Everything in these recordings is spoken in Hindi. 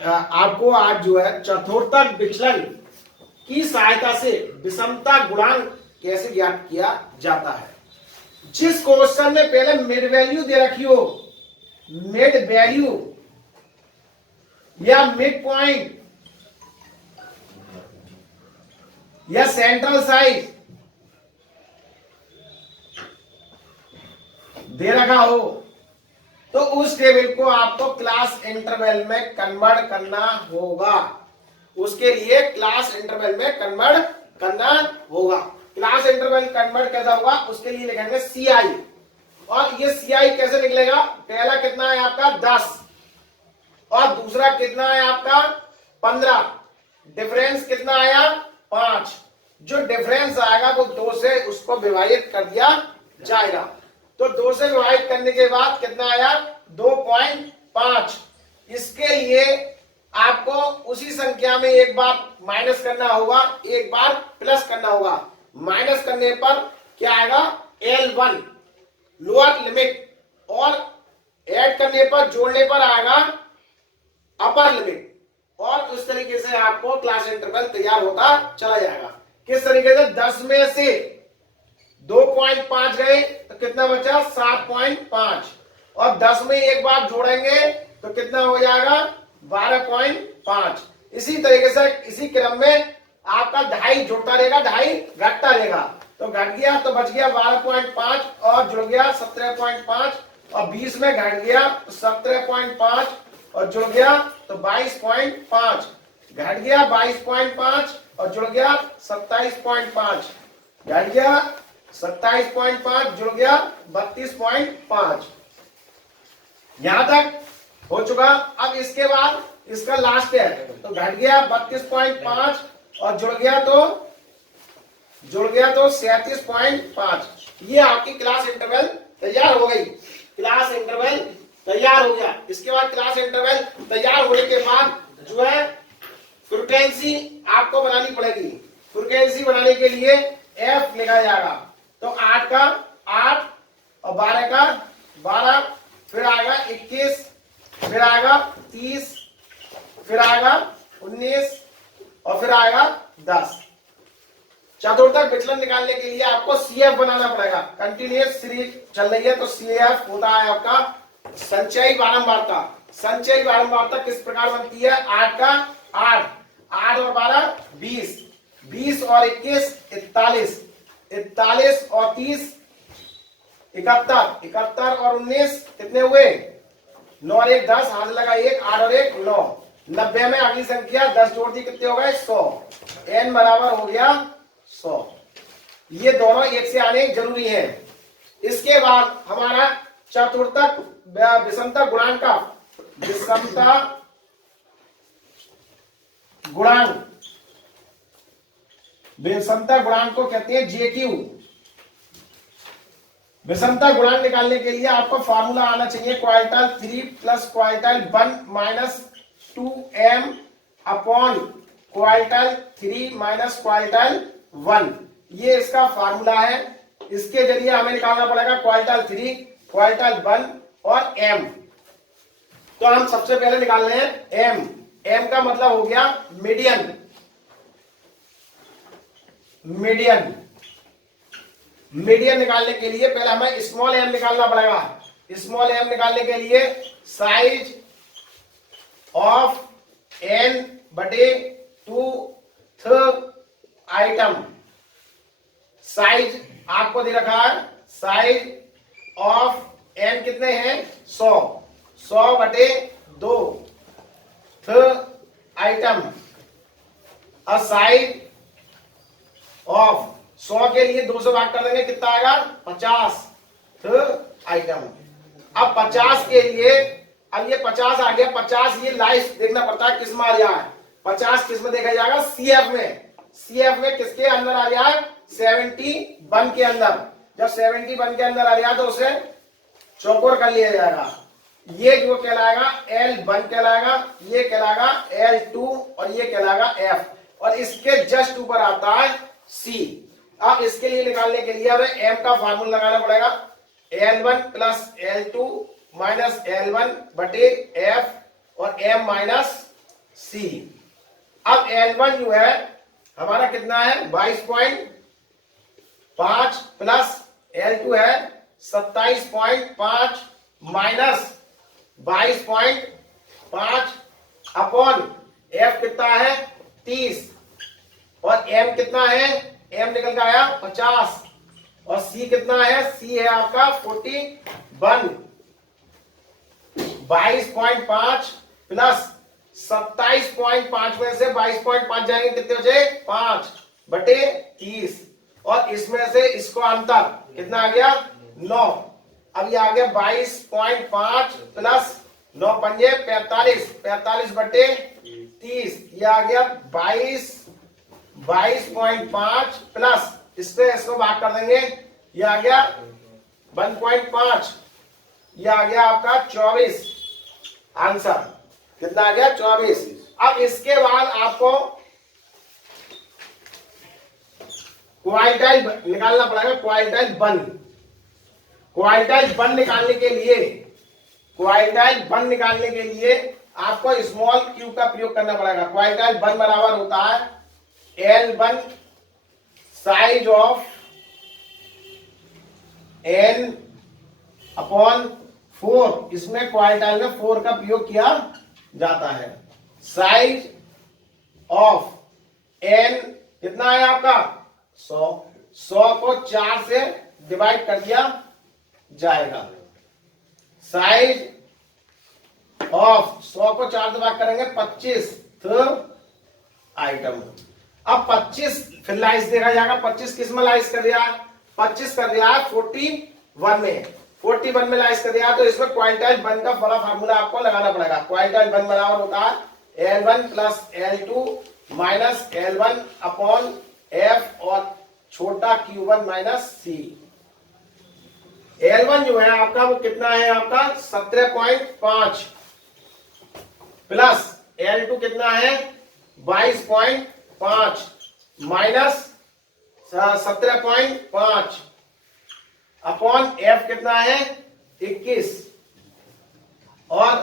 आपको आज जो है चतुर्थक विचलन की सहायता से विषमता गुणांक कैसे ज्ञात किया जाता है। जिस क्वेश्चन में पहले मिड वैल्यू दे रखी हो, मिड वैल्यू या मिड पॉइंट या सेंट्रल साइज दे रखा हो, तो उस टेबल को आपको क्लास इंटरवल में कन्वर्ट करना होगा। उसके लिए क्लास इंटरवल में कन्वर्ट करना होगा। क्लास इंटरवल कन्वर्ट कैसा होगा, उसके लिए लिखेंगे सीआई। और ये सीआई कैसे निकलेगा, पहला कितना है आपका 10 और दूसरा कितना है आपका 15, डिफरेंस कितना आया 5। जो डिफरेंस आएगा वो 2 से उसको विभाजित कर दिया जाएगा। तो 2 से विभाजित करने के बाद कितना आया 2.5। इसके लिए आपको उसी संख्या में एक बार माइनस करना होगा, एक बार प्लस करना होगा। माइनस करने पर क्या आएगा L1 लोअर लिमिट, और ऐड करने पर जोड़ने पर आएगा अपर लिमिट। और उस तरीके से आपको क्लास इंटरवल तैयार होता चला जाएगा। किस तरीके से 10 में से 2.5 गए तो कितना बचा 7.5, और 10 में एक बार जोड़ेंगे तो कितना हो जाएगा 12.5। इसी तरीके से इसी क्रम में आपका 2.5 जुड़ता रहेगा, 2.5 घटता रहेगा। तो घट गया तो बच गया 12.5 और जुड़ गया 17.5, और 20 में घट गया तो 17.5 और जुड़ गया तो 22.5, घट गया 22.5 और जुड़ गया 27.5, घट गया 27.5 जुड़ गया 32.5। यहां तक हो चुका। अब इसके बाद इसका लास्ट है, तो घट गया 32.5 और जुड़ गया तो 37.5। ये आपकी क्लास इंटरवल तैयार हो गई। क्लास इंटरवल तैयार हो गया। इसके बाद क्लास इंटरवल तैयार होने के बाद जो है फ्रीक्वेंसी आपको बनानी पड़ेगी। फ्रीक्वेंसी बनाने के लिए एफ लिखा जाएगा। तो 8 का 8 और 12 का 12, फिर आएगा 21, फिर आएगा 30, फिर आएगा 19 और फिर आएगा 10। चतुर्थक विचलन निकालने के लिए आपको सीएफ बनाना पड़ेगा। कंटिन्यूअस सीरीज चल रही है तो सीएफ होता है आपका संचयी बारंबारता। संचयी बारंबारता किस प्रकार बनती है, 8 का 8, 8 और 12 20, 20 और 21 41, 41 और 30 71, 71 और 19 कितने हुए 9 और 1 10, हाथ लगा 1, 8 और 1 9, 90 में अगली संख्या 10 जोड़ दी कितने हो गए 100। n बराबर हो गया 100। ये दोनों एक से आने जरूरी है। इसके बाद हमारा चतुर्थक विषमता गुणांक का विषमता गुणांक को कहते हैं जेक्यू। विषमता गुणांक निकालने के लिए आपको फार्मूला आना चाहिए quartile 3 plus quartile 1 minus 2m upon quartile 3 minus quartile 1। ये इसका फार्मूला है। इसके जरिए हमें निकालना पड़ेगा क्वार्टाइल 3, क्वार्टाइल 1 और m। तो हम सबसे पहले निकाल रहे हैं m। m का मतलब हो गया मीडियन। मीडियन निकालने के लिए पहले हमें स्मॉल m निकालना पड़ेगा। स्मॉल m निकालने के लिए साइज ऑफ n बटे 2th आइटम। साइज आपको दे रखा है, साइज ऑफ n कितने हैं 100, 100 बटे 2th आइटम। और साइज ऑफ 100 के लिए 2 से भाग कर देंगे कितना आएगा 50th आइटम। अब 50 के लिए, अब ये 50 आ गया, 50 ये लाइफ देखना पड़ता है किस में आ रहा है। 50 किस में देखा जाएगा सीएफ में। सीएफ में किसके अंदर आ रहा है 71 के अंदर। जब 71 के अंदर आ रहा है तो उसे चौकोर कर लिया जाएगा। ये जो कहलाएगा L1 कहलाएगा, ये कहलाएगा L2 और ये कहलाएगा F, और इसके जस्ट ऊपर आता है C। अब इसके लिए निकालने के लिए हमें M का फार्मूला लगाना पड़ेगा। L1 plus L2 minus L1 बटे F और M माइनस सी। अब L1 जो है हमारा कितना है 22.5 प्लस L2 है 27.5 माइनस 22.5 अपॉन F कितना है 30 और M कितना है M निकल के आया 50 और C कितना है C है आपका 41। 22.5 प्लस 27.5 में से 22.5 जाएंगे कितने बचे 5 बटे 30 और इसमें से इसको अंतर कितना आ गया 9। अब ये आ गया 22.5 प्लस 9 पंजे 45 45 बटे 30 ये आ गया 22.5 प्लस इसको भाग कर देंगे ये आ गया 1.5 ये आ गया आपका 24 आंसर कितना आ गया 24। अब इसके बाद आपको क्वार्टाइल निकालना पड़ेगा क्वार्टाइल वन निकालने के लिए आपको स्मॉल क्यू का प्रयोग करना पड़ेगा। क्वार्टाइल वन बराबर होता है L1 size of n upon 4। इसमें क्वार्टाइल में 4 का प्रयोग किया जाता है। साइज ऑफ n कितना है आपका 100 को 4 से डिवाइड कर दिया जाएगा। साइज ऑफ 100 को 4 से भाग करेंगे 25 आइटम। अब 25 फिर लाइस देखा जाएगा 25 किस में लाइस कर दिया 25 कर दिया 41 में लाइस कर दिया तो इसमें क्वार्टाइल वन का बड़ा फार्मूला आपको लगाना पड़ेगा। क्वार्टाइल वन बराबर होता है L1 plus L2 minus L1 upon F और छोटा Q1 माइनस C। L1 जो है आपका वो कितना है आपका 17.5 प्लस L2 कितना है 22.5 माइनस 17.5 अपॉन F कितना है 21 और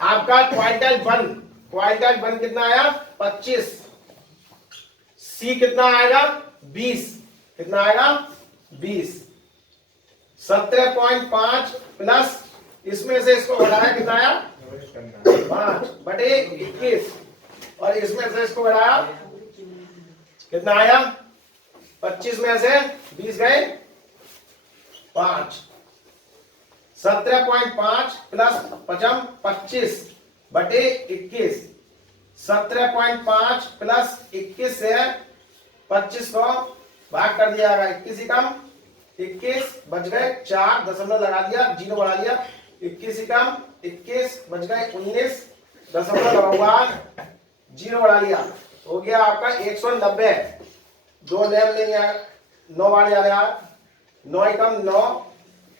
आपका क्वार्टाइल वन कितना आया 25। C कितना आएगा 20 कितना आएगा 20। 17.5 प्लस इसमें से इसको घटाया कितना आया 5 बटे 21 और इसमें से इसको घटाया कितना आया 25 में से 20 गए 5। 17.5 प्लस 25 बटे 21। 17.5 प्लस 21 से 25 को भाग कर दिया जाएगा 21 ही कम 21 बच गए 4 दशमलव लगा दिया 0 बढ़ा लिया 21 ही कम 21 बच गए 19 दशमलव लगाऊंगा 0 बढ़ा लिया हो गया आपका 190। 2 नेम नहीं आया 9 बार जा रहा 9 एकम 9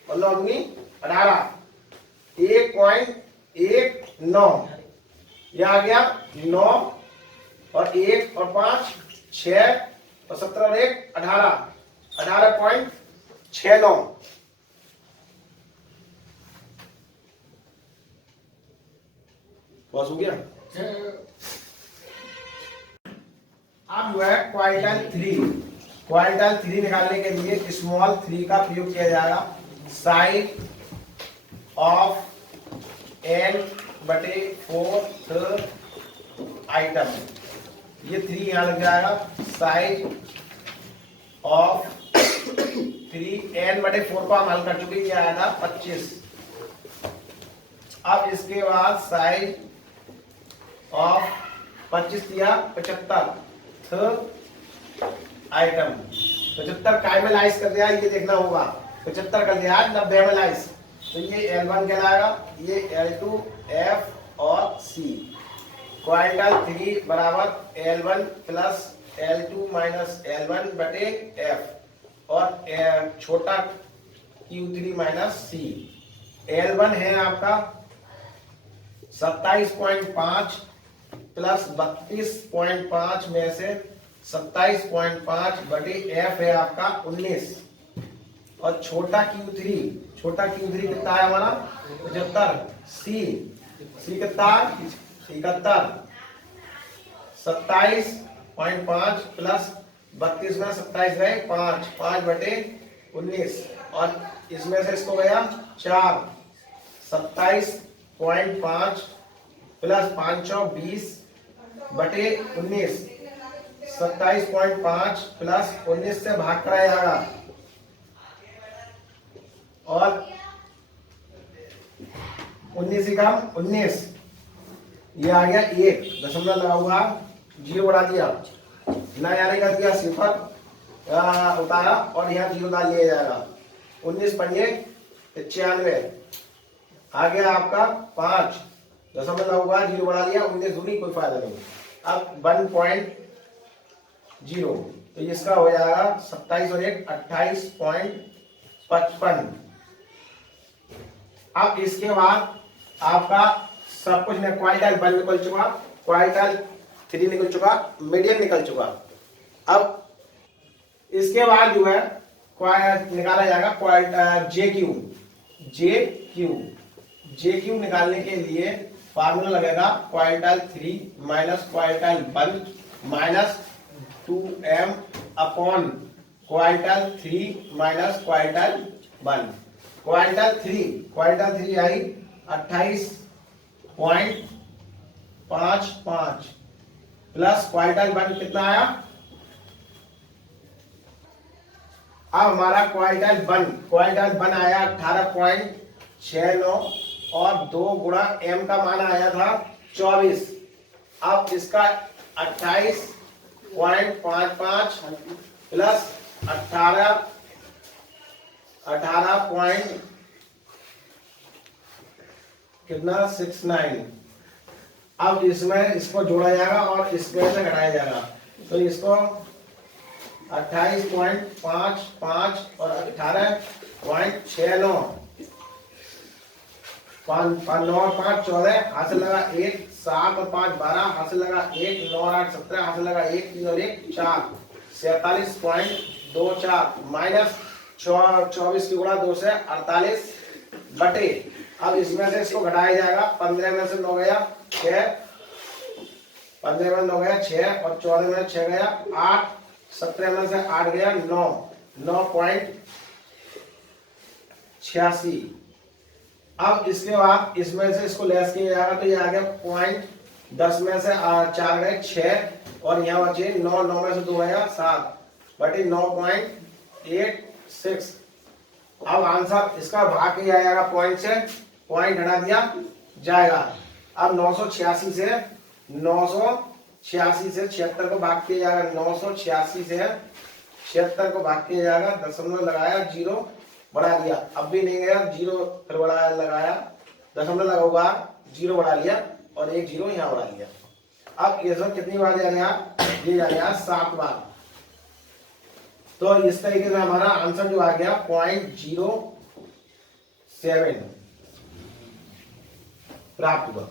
और 9 दूनी 18 1.19 ये आ गया 9 और 1 और 5 6 और 17 और 1 18 18.69। बस हो गया। अब जो है क्वार्टाइल 3 निकालने के लिए स्मॉल 3 का प्रयोग किया जाएगा। साइड ऑफ n बटे 4 आइटम ये 3 यहां लग जाएगा। साइड ऑफ 3 n बटे 4 को हम हल कर चुके ये आया था 25। अब इसके बाद साइड ऑफ 25 दिया 75 आइटम 75 काय में लाइस कर दिया ये देखना होगा। 75 कर दिया 90 में लाइस तो ये L1 कहलाएगा ये L2 F और C। क्वार्टाइल 3 बराबर L1 plus L2 minus L1 बटे F और छोटा Q3 माइनस C। L1 है आपका 27.5 प्लस 32.5 में से 27.5 बटे F है आपका 19 और छोटा Q3 कितना है हमारा 75। C कितना 71 27.5 प्लस 32 में 27 गए 5, 5/19 और इसमें से इसको गया 4, 27.5 प्लस 5/20/19, 27.5 प्लस 19 से भाग कराया जाएगा और 19 ही कम 19, ये आ गया 1, दशमलव लगाऊंगा, 0 बढ़ा दिया ना, यानी कर दिया 0 उतारा और यहाँ 0 डाल लिया जाएगा। 19 पंजे 96, आ गया आपका 5, दशमलव लगाऊंगा, 0 बढ़ा लिया, 19 दूनी कोई फायदा नहीं। अब 1.0 तो इसका हो जाएगा 27 और 1 28.55। अब इसके बाद आपका सब कुछ में क्वार्टाइल 1 निकल चुका, क्वार्टाइल 3 निकल चुका, मीडियन निकल चुका। अब इसके बाद जो है निकाला जाएगा जे क्यू निकालने के लिए फार्मूला लगेगा quartile 3 minus quartile 1 minus 2m upon quartile 3 minus quartile 1। Quartile 3 आई 28.55 प्लस क्वार्टाइल 1 कितना आया। अब हमारा क्वार्टाइल 1 आया 18.69 और 2 गुणा m का मान आया था 24। अब इसका 28.55 प्लस 18 कितना 69। अब इसमें इसको जोड़ा जाएगा और इसमें से घटाया जाएगा, तो इसको 28.55 और 18.69 9 और 5 14, हासिल लगा 1, 7 और 5 12, हासिल लगा 1, 9 और 8 17, हासिल लगा 1, 3 और 1 4, 47.24 माइनस 24 की गुणा 2 से 48 बटे। अब इसमें से इसको घटाया जाएगा, 15 में से 9 गया 6, 15 में 9 गया 6 और 14 में 6 गया 8, 17 में से 8 गया 9, 9.86। अब इसके बाद इसमें से इसको लेस किया जाएगा, तो ये आ गया 10 में से 4 गए 6 और यहाँ बचे 9, 9 में से 2 गया 7 बटे 9.86। अब आंसर इसका भाग किया जाएगा पॉइंट से, पॉइंट हटा दिया जाएगा। अब 986 से 76 को भाग किया जाएगा, 986 से 76 को भाग किया जाएगा, दशमलव लगाया 0 बढ़ा लिया, अब भी नहीं गया 0 फिर बढ़ा लगाया, दशमलव लगाऊंगा 0 बढ़ा लिया और 1 0 यहाँ बढ़ा लिया। अब ये सब कितनी बार जाएगा, ये जाएगा 7 बार। तो इस तरीके से हमारा आंसर जो आ गया 0.07 प्राप्त हुआ।